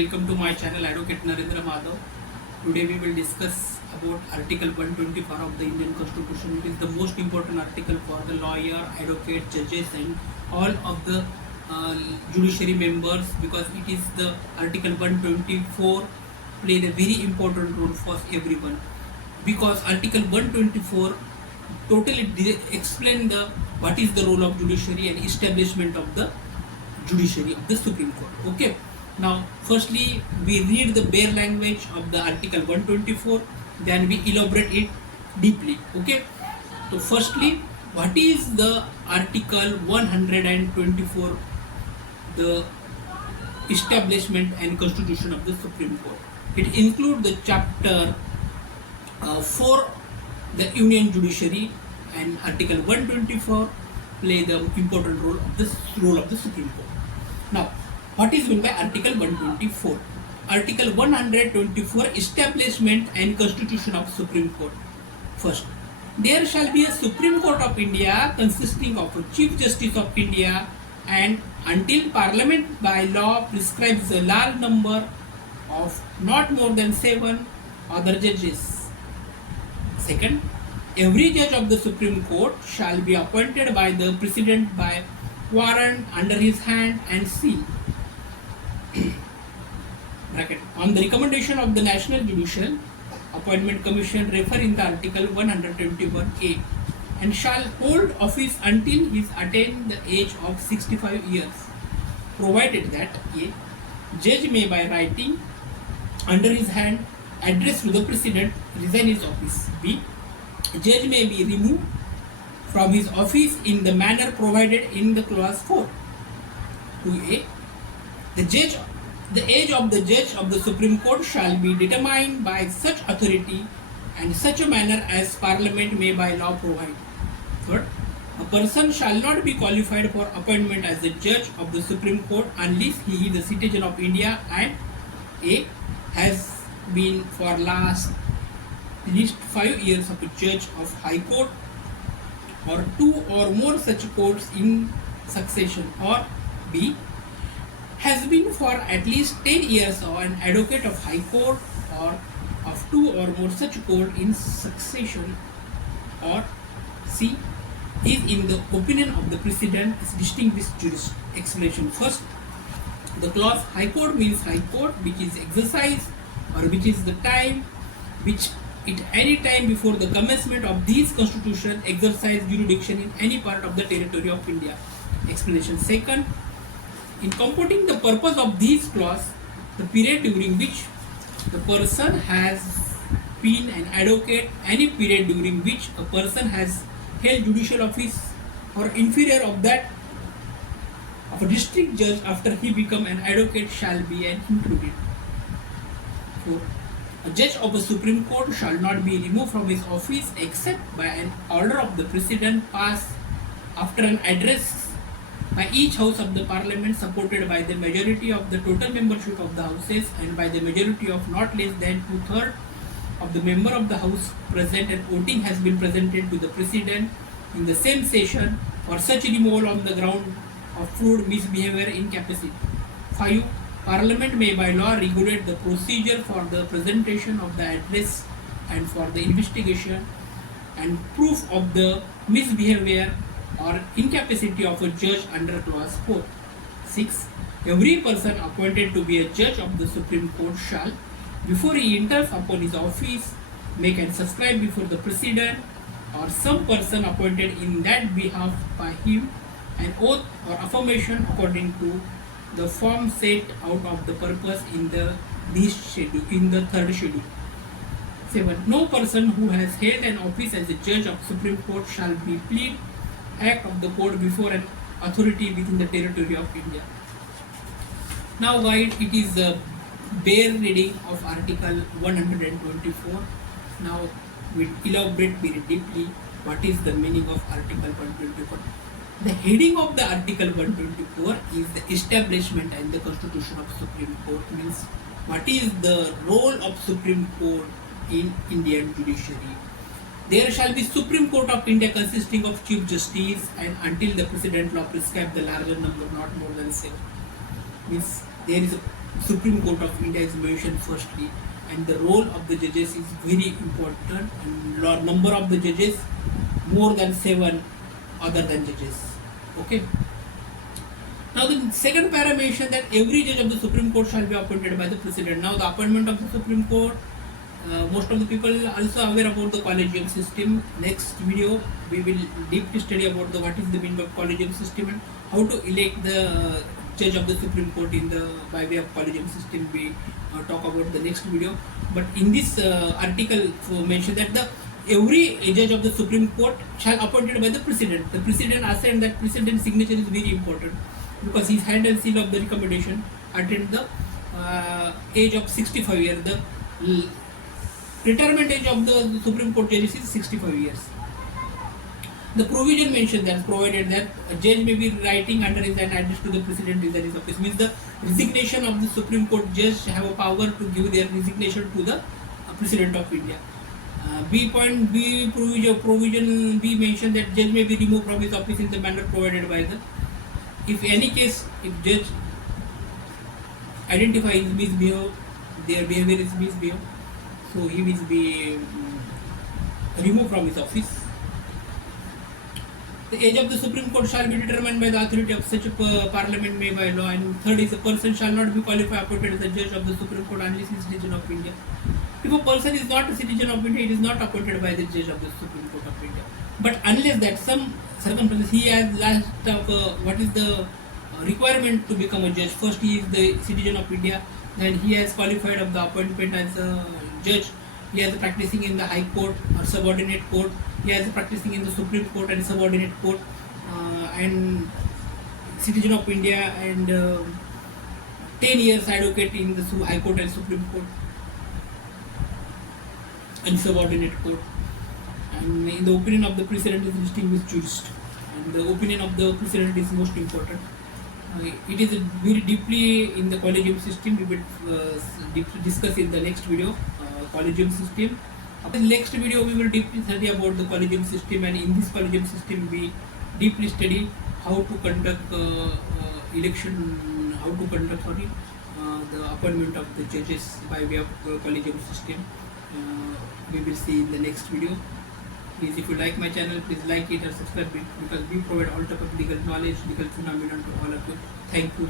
Welcome to my channel Advocate Narendra Madhav. Today we will discuss about Article 124 of the Indian Constitution. It is the most important article for the lawyer, advocate, judges and all of the judiciary members, because it is the Article 124 played a very important role for everyone, because Article 124 totally explain the what is the role of judiciary and establishment of the judiciary of the Supreme Court. Okay. Now, firstly, we read the bare language of the Article 124, then we elaborate it deeply. Okay. So, firstly, what is the Article 124, the establishment and constitution of the Supreme Court? It includes the chapter 4, the Union Judiciary, and Article 124 play the important role of the Supreme Court. Now, what is meant by Article 124? Article 124 establishment and constitution of Supreme Court. First, there shall be a Supreme Court of India consisting of a Chief Justice of India, and until Parliament by law prescribes a large number of not more than 7 other judges. Second, every judge of the Supreme Court shall be appointed by the President by warrant under his hand and seal. On the recommendation of the National Judicial Appointment Commission referring to Article 121A, and shall hold office until he attained the age of 65 years, provided that A. Judge may by writing under his hand address to the President resign his office. B. Judge may be removed from his office in the manner provided in the clause 4. 2A. The age of the judge of the Supreme Court shall be determined by such authority and such a manner as Parliament may by law provide. Third, a person shall not be qualified for appointment as a judge of the Supreme Court unless he is a citizen of India and A. has been for last least 5 years of a judge of High Court, or 2 or more such courts in succession, or B. has been for at least 10 years or an advocate of High Court, or of 2 or more such court in succession, or C. is in the opinion of the President is distinguished jurist. Explanation. First, the clause High Court means High Court which is exercised, or which is the time which at any time before the commencement of these constitutions exercise jurisdiction in any part of the territory of India. Explanation. Second, in computing the purpose of these clause, the period during which the person has been an advocate, any period during which a person has held judicial office or inferior of that of a district judge after he become an advocate shall be included. 4. A judge of a Supreme Court shall not be removed from his office except by an order of the President passed after an address by each House of the Parliament supported by the majority of the total membership of the Houses and by the majority of not less than 2/3 of the member of the House present, and voting has been presented to the President in the same session for such removal on the ground of proved misbehavior incapacity. 5. Parliament may by law regulate the procedure for the presentation of the address and for the investigation and proof of the misbehavior or incapacity of a judge under clause 4. 6. Every person appointed to be a judge of the Supreme Court shall, before he enters upon his office, make and subscribe before the President or some person appointed in that behalf by him an oath or affirmation according to the form set out of the purpose in the third schedule. 7. No person who has held an office as a judge of Supreme Court shall be plead act of the court before an authority within the territory of India. Now, while it is a bare reading of Article 124, now we elaborate very deeply what is the meaning of Article 124. The heading of the Article 124 is the establishment and the constitution of Supreme Court, means what is the role of Supreme Court in Indian judiciary. There shall be Supreme Court of India consisting of Chief Justice, and until the President law prescribe the larger number not more than 7. Means there is a Supreme Court of India is mentioned firstly, and the role of the judges is very important, and number of the judges more than 7 other than judges. Okay. Now the second para mentioned that every judge of the Supreme Court shall be appointed by the President. Now the appointment of the Supreme Court, most of the people also aware about the collegium system. Next video we will deeply study about what is the meaning of collegium system and how to elect the judge of the Supreme Court in the by way of collegium system. We talk about the next video. But in this article mentioned that the every judge of the Supreme Court shall appointed by the President. The President assigns that President's signature is very important, because his hand and seal of the recommendation attained the age of 65 years. The retirement age of the Supreme Court judges is 65 years. The provision mentioned that provided that a judge may be writing under his hand address to the President in his office, means the resignation of the Supreme Court judge have a power to give their resignation to the President of India. B provision B mentioned that judge may be removed from his office in the manner provided by the, if any case, if judge identify his misbehave, their behavior is misbehave, so he will be removed from his office. The age of the Supreme Court shall be determined by the authority of such a parliament may by law. And third is, a person shall not be qualified appointed as a judge of the Supreme Court unless he is a citizen of India. If a person is not a citizen of India, it is not appointed by the judge of the Supreme Court of India. But unless that some circumstances he has last of what is the requirement to become a judge. First, he is the citizen of India, then he has qualified of the appointment as a judge. He has practicing in the High Court or subordinate court. He has practicing in the Supreme Court and subordinate court, and citizen of India, and 10 years advocate in the High Court and Supreme Court and subordinate court. And in the opinion of the President is distinguished jurist, and the opinion of the President is most important. It is very deeply in the collegium system. We will discuss in the next video collegium system. In the next video we will deeply study about the collegium system, and in this collegium system we deeply study how to conduct election, how to conduct the appointment of the judges by way of collegium system. We will see in the next video. Please, if you like my channel, please like it or subscribe it, because we provide all type of legal knowledge, legal phenomenon to all of you. Thank you.